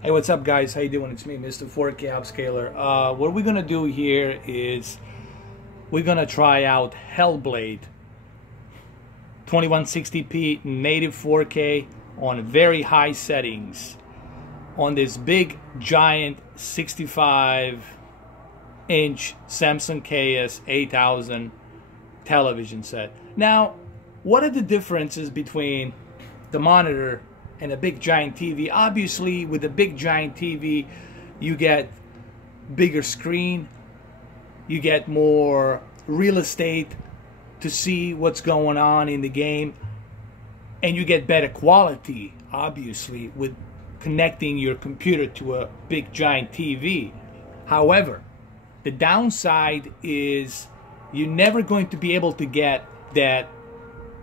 Hey, what's up, guys? How you doing? It's me, Mr. 4K Upscaler. What we're gonna do here is we're gonna try out Hellblade 2160p native 4K on very high settings on this big giant 65-inch Samsung Ks-8000 television set. Now, what are the differences between the monitor and a big giant TV? Obviously, with a big giant TV, you get bigger screen, you get more real estate to see what's going on in the game, and you get better quality, obviously, with connecting your computer to a big giant TV. However, the downside is you're never going to be able to get that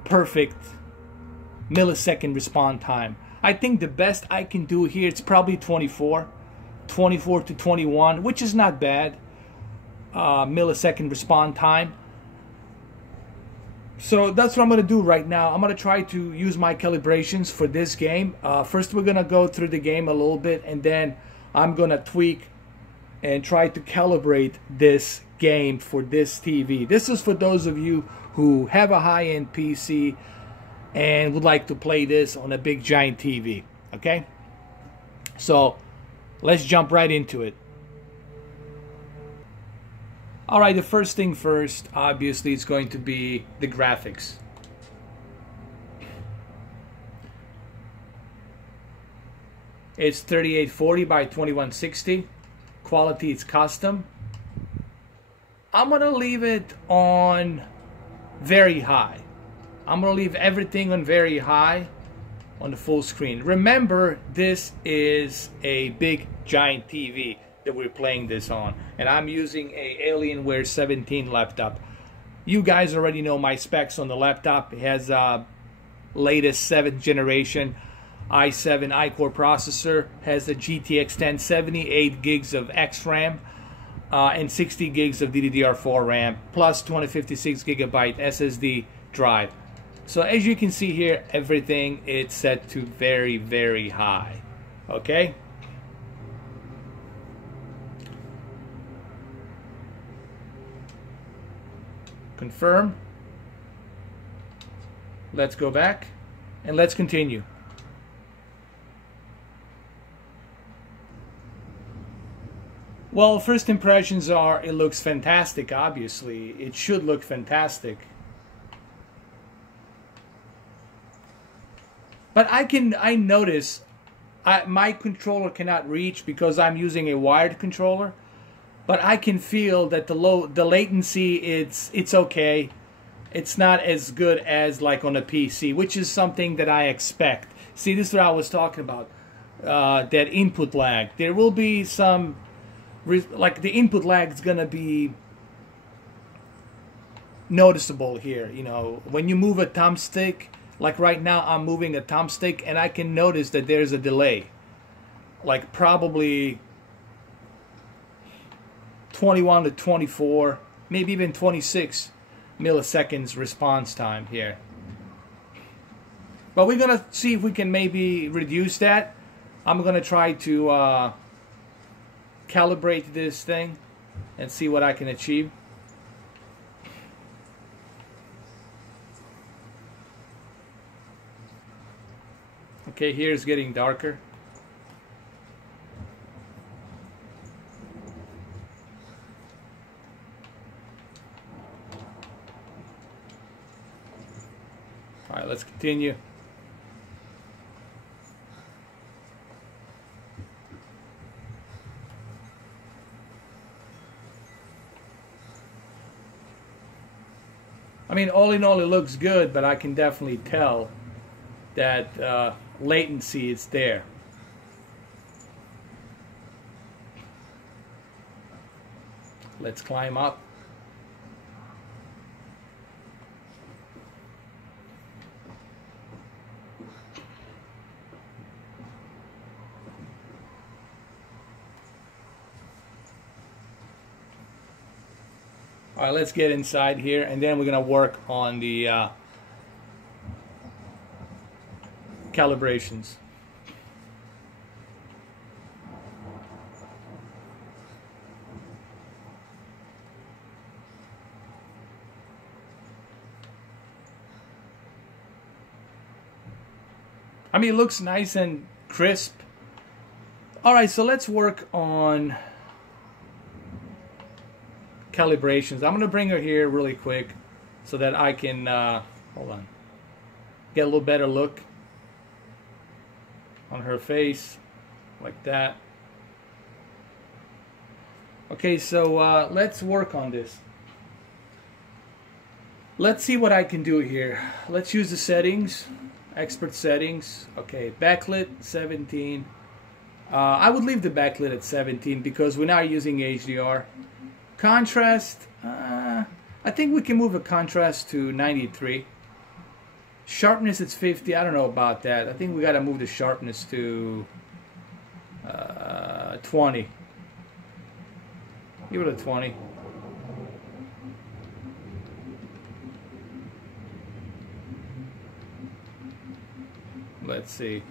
perfect millisecond response time. I think the best I can do here, it's probably 24 to 21, which is not bad, millisecond response time. So that's what I'm going to do right now. I'm going to try to use my calibrations for this game. First, we're going to go through the game a little bit, and then I'm going to tweak and try to calibrate this game for this TV. This is for those of you who have a high-end PC and would like to play this on a big giant TV, okay? So let's jump right into it. All right, the first thing first, obviously, is going to be the graphics. It's 3840 by 2160. Quality is custom. I'm gonna leave it on very high. I'm going to leave everything on very high on the full screen. Remember, this is a big giant TV that we're playing this on. And I'm using a Alienware 17 laptop. You guys already know my specs on the laptop. It has a latest 7th generation i7 iCore processor. Has a GTX 1070, 8 gigs of XRAM. And 60 gigs of DDR4 RAM. Plus 256 gigabyte SSD drive. So as you can see here, everything is set to very, very high. Okay? Confirm. Let's go back and let's continue. Well, first impressions are it looks fantastic, obviously. It should look fantastic. But I notice my controller cannot reach because I'm using a wired controller. But I can feel that the latency, it's okay. It's not as good as like on a PC, which is something that I expect. See, this is what I was talking about, that input lag. There will be some, like the input lag is gonna be noticeable here. You know, when you move a thumbstick. Like right now, I'm moving a thumbstick, and I can notice that there's a delay. Like probably 21 to 24, maybe even 26 milliseconds response time here. But we're going to see if we can maybe reduce that. I'm going to try to calibrate this thing and see what I can achieve. Okay, here it's getting darker. All right, let's continue. I mean, all in all, it looks good, but I can definitely tell that latency is there. Let's climb up. All right, let's get inside here, and then we're gonna work on the calibrations. I mean, it looks nice and crisp. Alright, so let's work on calibrations. I'm going to bring her here really quick so that I can, hold on, get a little better look on her face, like that. Okay, so let's work on this. Let's see what I can do here. Let's use the settings, expert settings. Okay, backlit 17. I would leave the backlit at 17 because we're not using HDR. Contrast, I think we can move the contrast to 93. Sharpness, it's 50. I don't know about that. I think we got to move the sharpness to 20. Give it a 20. Let's see.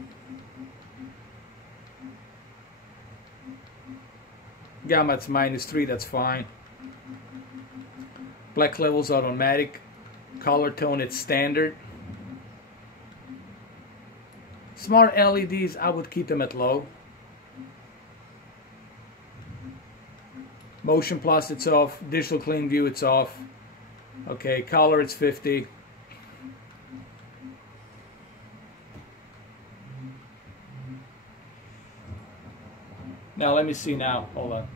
Gamma's -3, that's fine. Black levels automatic. Color tone, it's standard. Smart LEDs, I would keep them at low. Motion plus, it's off. Digital clean view, it's off. Okay, color, it's 50. Now let me see now. Hold on.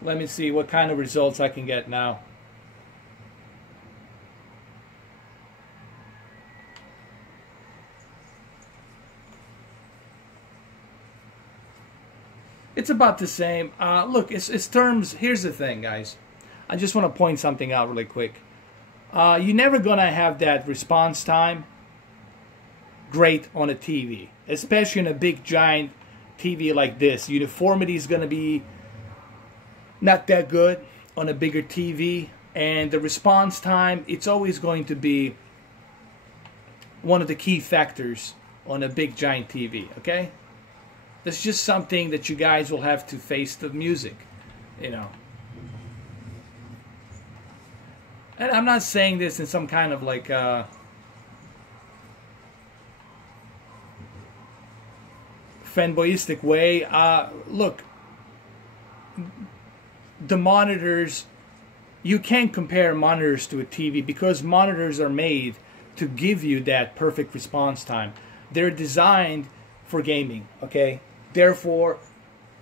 Let me see what kind of results I can get now. It's about the same. Look, it's terms. Here's the thing, guys. I just want to point something out really quick. You're never going to have that response time great on a TV, especially in a big giant TV like this. Uniformity is going to be not that good on a bigger TV, and the response time, it's always going to be one of the key factors on a big giant TV, okay? That's just something that you guys will have to face the music, you know. And I'm not saying this in some kind of like fanboyistic way. Look, the monitors, you can't compare monitors to a TV because monitors are made to give you that perfect response time. They're designed for gaming, okay? Therefore,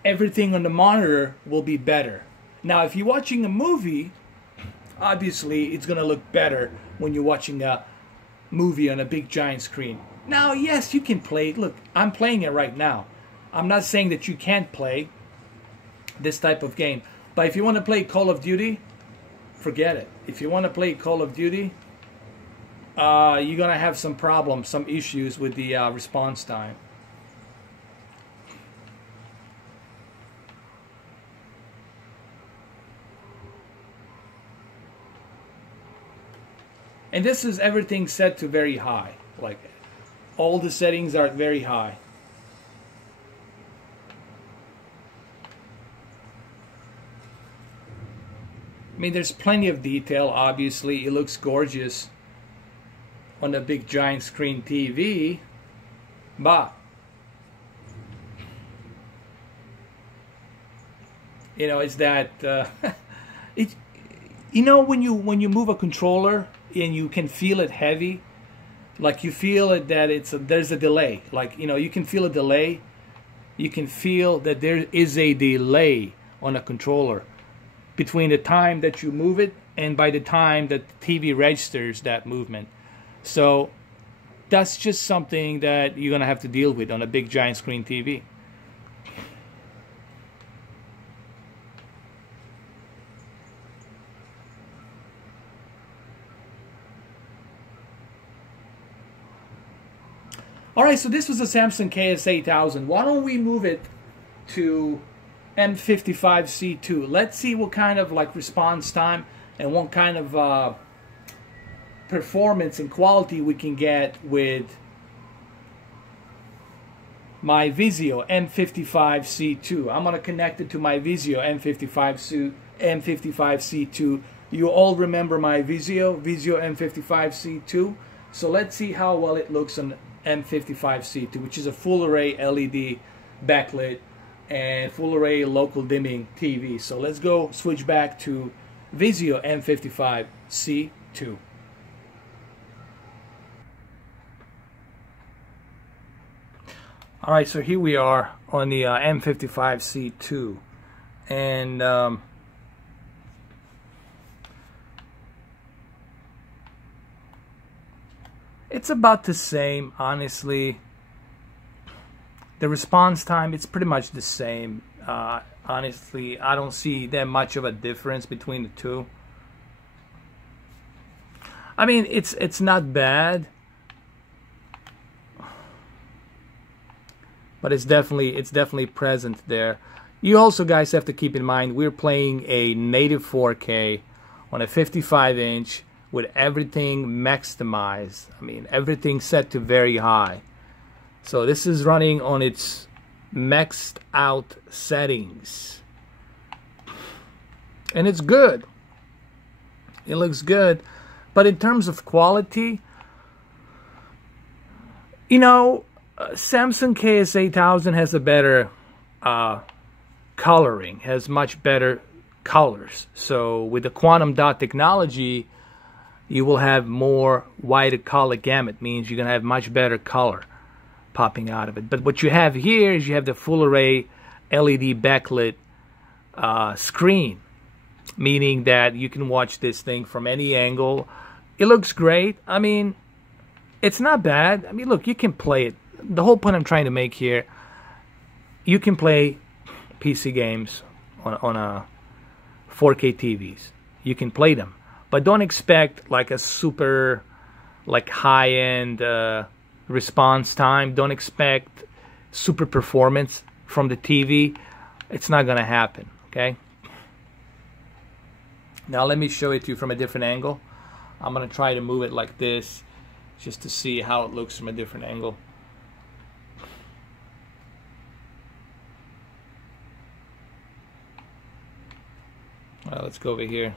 everything on the monitor will be better. Now, if you're watching a movie, obviously it's going to look better when you're watching a movie on a big giant screen. Now, yes, you can play. Look, I'm playing it right now. I'm not saying that you can't play this type of game. But if you want to play Call of Duty, forget it. If you want to play Call of Duty, you're going to have some problems, some issues with the response time. And this is everything set to very high. Like, all the settings are very high. I mean, there's plenty of detail, obviously. It looks gorgeous on a big giant screen TV. But, you know, it's that... you know, when you move a controller and you can feel it heavy, like you feel it that there's a delay. Like, you know, you can feel a delay. You can feel that there is a delay on a controller between the time that you move it and by the time that the TV registers that movement. So that's just something that you're going to have to deal with on a big giant screen TV. Alright, so this was a Samsung Ks-8000. Why don't we move it to M55-C2? Let's see what kind of like response time and what kind of performance and quality we can get with my Vizio M55-C2. I'm going to connect it to my Vizio M55-C2 You all remember my Vizio M55-C2. So let's see how well it looks on M55-C2, which is a full array LED backlit and full array local dimming TV. So let's go switch back to Vizio M55-C2. Alright, so here we are on the M55-C2, and it's about the same, honestly. The response time, it's pretty much the same. Honestly, I don't see that much of a difference between the two. I mean, it's not bad, but it's definitely present there. You also guys have to keep in mind we're playing a native 4K on a 55-inch with everything maximized. I mean, everything set to very high. So this is running on its maxed out settings, and it's good. It looks good, but in terms of quality, you know, Samsung Ks-8000 has a better coloring, has much better colors. So with the quantum dot technology, you will have more wider color gamut, means you're gonna have much better color popping out of it. But what you have here is you have the full array LED backlit screen, meaning that you can watch this thing from any angle. It looks great. I mean, it's not bad. I mean, look, you can play it. The whole point I'm trying to make here, you can play PC games on a 4K TVs. You can play them, but don't expect like a super like high-end response time. Don't expect super performance from the TV. It's not gonna happen, okay? Now let me show it to you from a different angle. I'm gonna try to move it like this just to see how it looks from a different angle. Let's go over here.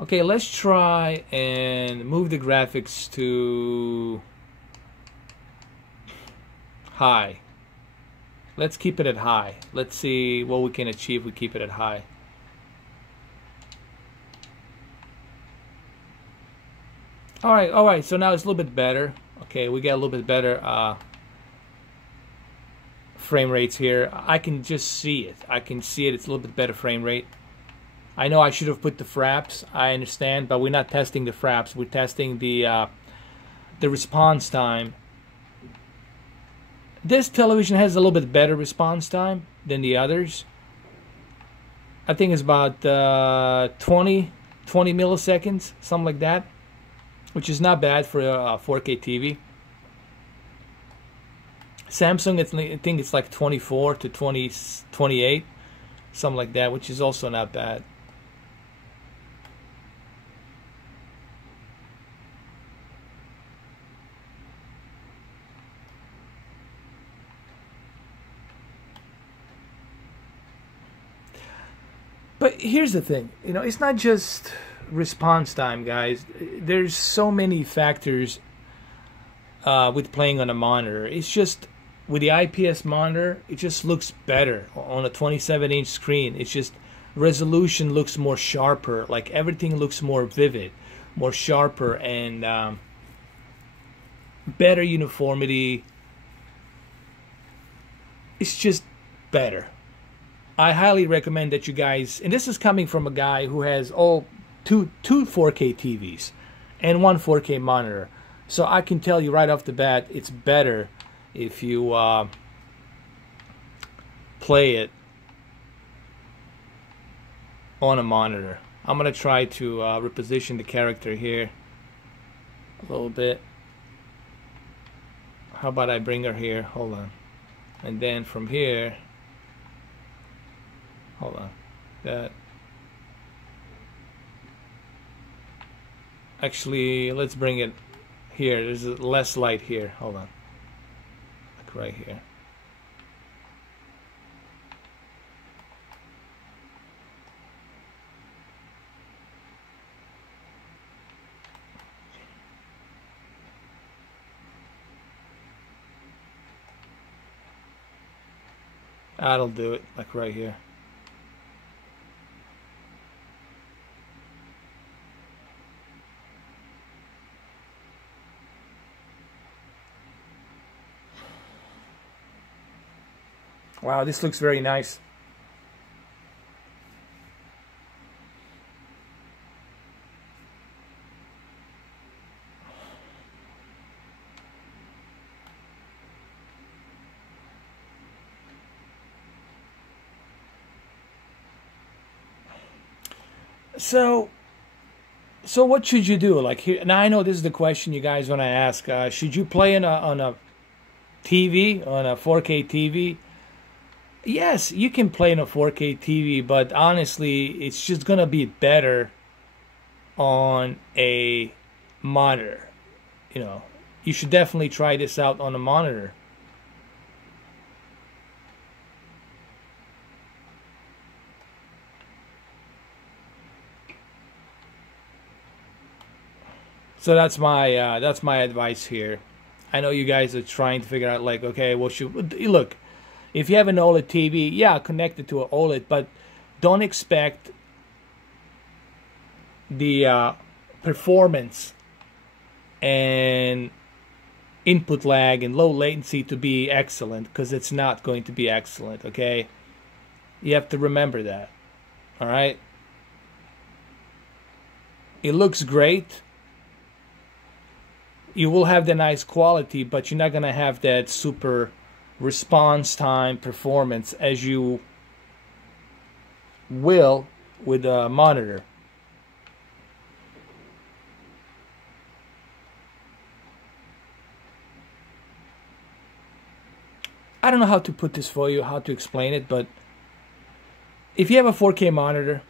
Okay, let's try and move the graphics to high. Let's keep it at high. Let's see what we can achieve if we keep it at high. All right, so now it's a little bit better. Okay, we get a little bit better frame rates here. I can just see it. I can see it. It's a little bit better frame rate. I know I should have put the fraps. I understand, but we're not testing the fraps. We're testing the response time. This television has a little bit better response time than the others. I think it's about 20 milliseconds, something like that, which is not bad for a 4K TV. Samsung, I think it's like 24 to 28, something like that, which is also not bad. But here's the thing, you know, it's not just response time, guys. There's so many factors with playing on a monitor. It's just with the IPS monitor, it just looks better on a 27-inch screen. It's just resolution looks more sharper, like everything looks more vivid, more sharper, and better uniformity. It's just better. I highly recommend that you guys, and this is coming from a guy who has two 4K TVs and one 4K monitor, so I can tell you right off the bat, it's better if you play it on a monitor. I'm gonna try to reposition the character here a little bit. How about I bring her here? Hold on. And then from here, hold on. That. Actually, let's bring it here. There's less light here. Hold on. Like right here. That'll do it, like right here. Wow, this looks very nice. So what should you do? Like here, now I know this is the question you guys want to ask. Should you play on a TV, on a 4K TV? Yes, you can play on a 4K TV, but honestly, it's just gonna be better on a monitor. You know, you should definitely try this out on a monitor. So that's my advice here. I know you guys are trying to figure out, like, okay, well, look, if you have an OLED TV, yeah, connect it to an OLED, but don't expect the performance and input lag and low latency to be excellent, because it's not going to be excellent, okay? You have to remember that, all right? It looks great. You will have the nice quality, but you're not going to have that super response time performance as you will with a monitor. I don't know how to put this for you, how to explain it, but if you have a 4K monitor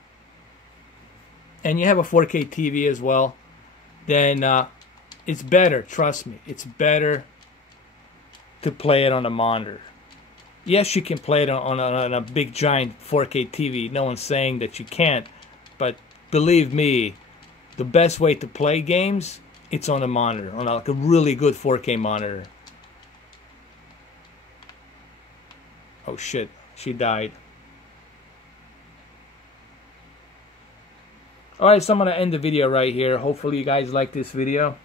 and you have a 4K TV as well, then it's better, trust me, it's better to play it on a monitor. Yes, you can play it on a big giant 4K TV. No one's saying that you can't, but believe me, the best way to play games, it's on a monitor, on like a really good 4K monitor. Oh shit, she died. Alright, so I'm going to end the video right here. Hopefully you guys like this video.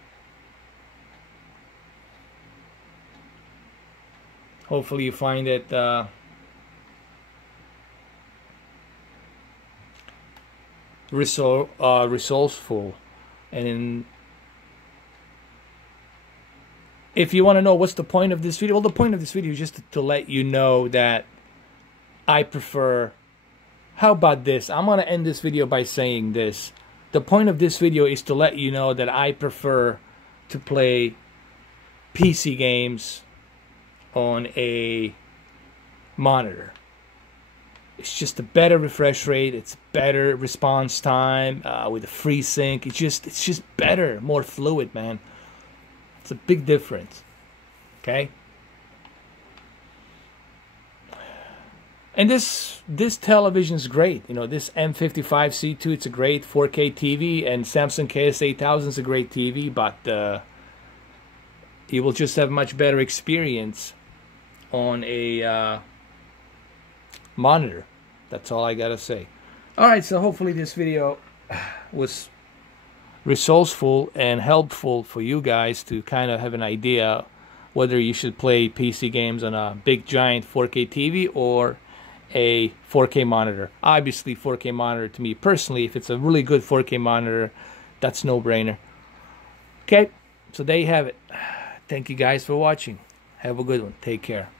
Hopefully you find it resourceful. And if you want to know what's the point of this video, well, the point of this video is just to let you know that I prefer... How about this? I'm going to end this video by saying this. The point of this video is to let you know that I prefer to play PC games on a monitor. It's just a better refresh rate, it's better response time with a FreeSync. It's just better, more fluid, man. It's a big difference. Okay? And this television is great. You know, this M55-C2, it's a great 4K TV, and Samsung Ks-8000 is a great TV, but you will just have much better experience on a monitor. That's all I gotta say. Alright, so hopefully this video was resourceful and helpful for you guys to kind of have an idea whether you should play PC games on a big giant 4K TV or a 4K monitor. Obviously 4K monitor, to me personally, if it's a really good 4K monitor, that's no-brainer. Okay, so there you have it. Thank you guys for watching. Have a good one. Take care.